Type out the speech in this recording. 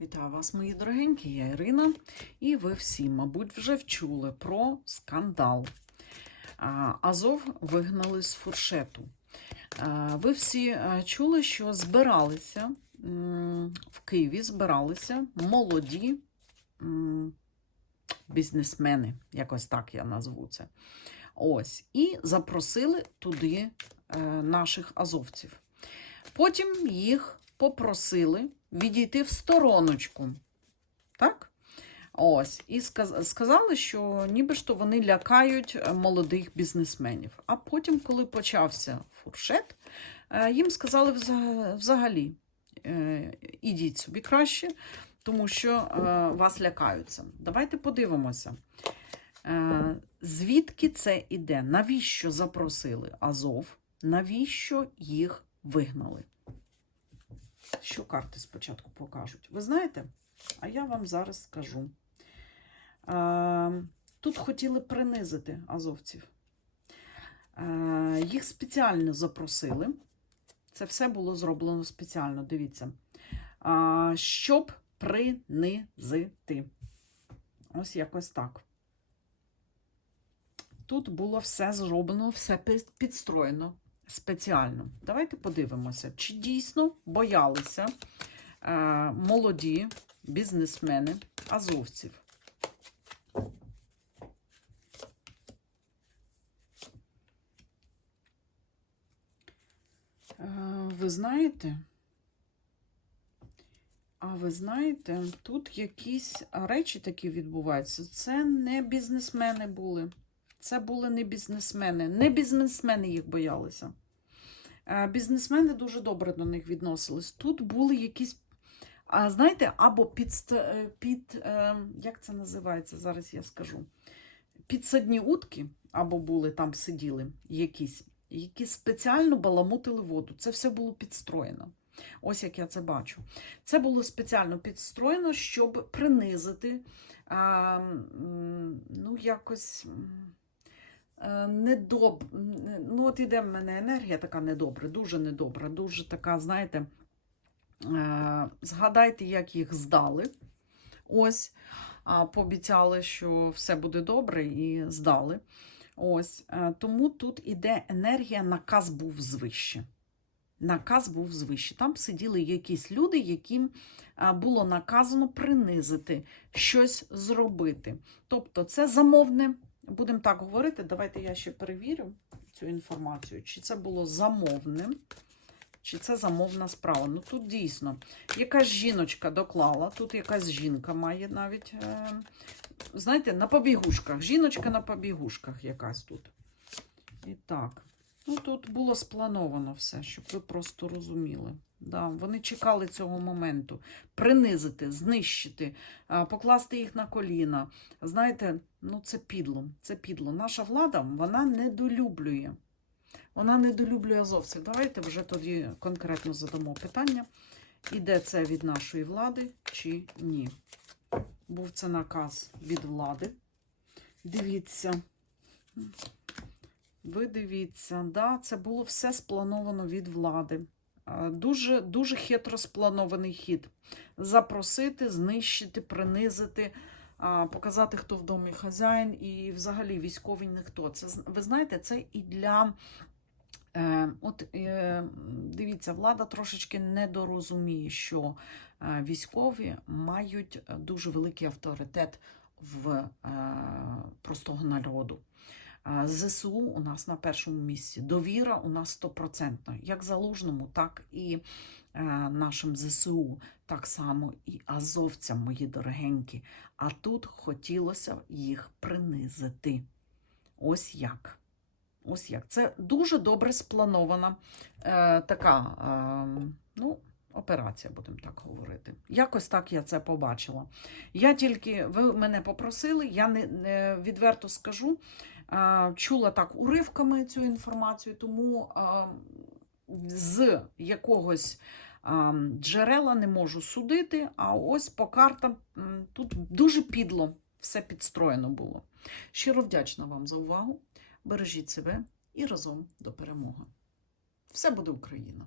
Вітаю вас, мої дорогенькі, я Ірина, і ви всі, мабуть, вже вчули про скандал. Азов вигнали з фуршету. Ви всі чули, що збиралися в Києві, збиралися молоді бізнесмени, якось так я назву це. Ось, і запросили туди е, наших азовців. Потім їх попросили відійти в стороночку. Так? Ось, і сказали, що ніби ж вони лякають е, молодих бізнесменів. А потім, коли почався фуршет, е, їм сказали взагалі, е, ідіть собі краще, тому що вас лякаються. Давайте подивимося. Звідки це іде? Навіщо запросили Азов? Навіщо їх вигнали? Що карти спочатку покажуть? Ви знаєте? А я вам зараз скажу. Тут хотіли принизити азовців. Їх спеціально запросили. Це все було зроблено спеціально, дивіться. Щоб принизити. Ось якось так. Тут було все зроблено, все підстроєно спеціально. Давайте подивимося, чи дійсно боялися е, молоді бізнесмени азовців. Е, ви знаєте? А ви знаєте, тут якісь речі такі відбуваються. Це не бізнесмени були. Це були не бізнесмени. Не бізнесмени їх боялися. Е, Бізнесмени дуже добре до них відносились. Тут були якісь, знаєте, або під, під е, як це називається, зараз я скажу. Підсадні утки, або були там сиділи якісь, які спеціально баламутили воду. Це все було підстроєно. Ось як я це бачу. Це було спеціально підстроєно, щоб принизити, а, ну, якось. Е, Недоб... Ну, от іде в мене енергія така недобра, дуже недобра, дуже така, знаєте, е, згадайте, як їх здали. Ось, а, пообіцяли, що все буде добре, і здали. Ось, е, тому тут іде енергія, наказ був звище. Наказ був звище. Там сиділи якісь люди, яким було наказано принизити, щось зробити. Тобто, це замовне, будемо так говорити. Давайте я ще перевірю цю інформацію, чи це було замовним, чи це замовна справа. Ну тут дійсно якась жіночка доклала, тут якась жінка має навіть, е, знаєте, на побігушках. Жіночка на побігушках якась тут. І так. Ну, тут було сплановано все, щоб ви просто розуміли. Да, вони чекали цього моменту. Принизити, знищити, покласти їх на коліна. Знаєте, ну це підло. Це підло. Наша влада вона недолюблює. Вона недолюблює азовців. Давайте вже тоді конкретно задамо питання, іде це від нашої влади чи ні. Був це наказ від влади. Дивіться. Ви дивіться, да, це було все сплановано від влади. Дуже, дуже хитро спланований хід. Запросити, знищити, принизити, показати, хто в домі хазяїн, і взагалі військовий ніхто. Це, ви знаєте, це і для. Е, от е, дивіться, влада трошечки недорозуміє, що е, військові мають дуже великий авторитет в е, простого народу. ЗСУ у нас на першому місці. Довіра у нас стопроцентна. Як залужному, так і е, нашим ЗСУ, так само і азовцям, мої дорогенькі. А тут хотілося їх принизити. Ось як. Ось як. Це дуже добре спланована е, така, е, ну, операція, будемо так говорити. Якось так я це побачила. Я тільки, ви мене попросили, я не, не відверто скажу. Е, Чула так уривками цю інформацію, тому е, з якогось е, джерела не можу судити. А ось по картам тут дуже підло все підстроєно було. Щиро вдячна вам за увагу. Бережіть себе і разом до перемоги. Все буде Україна!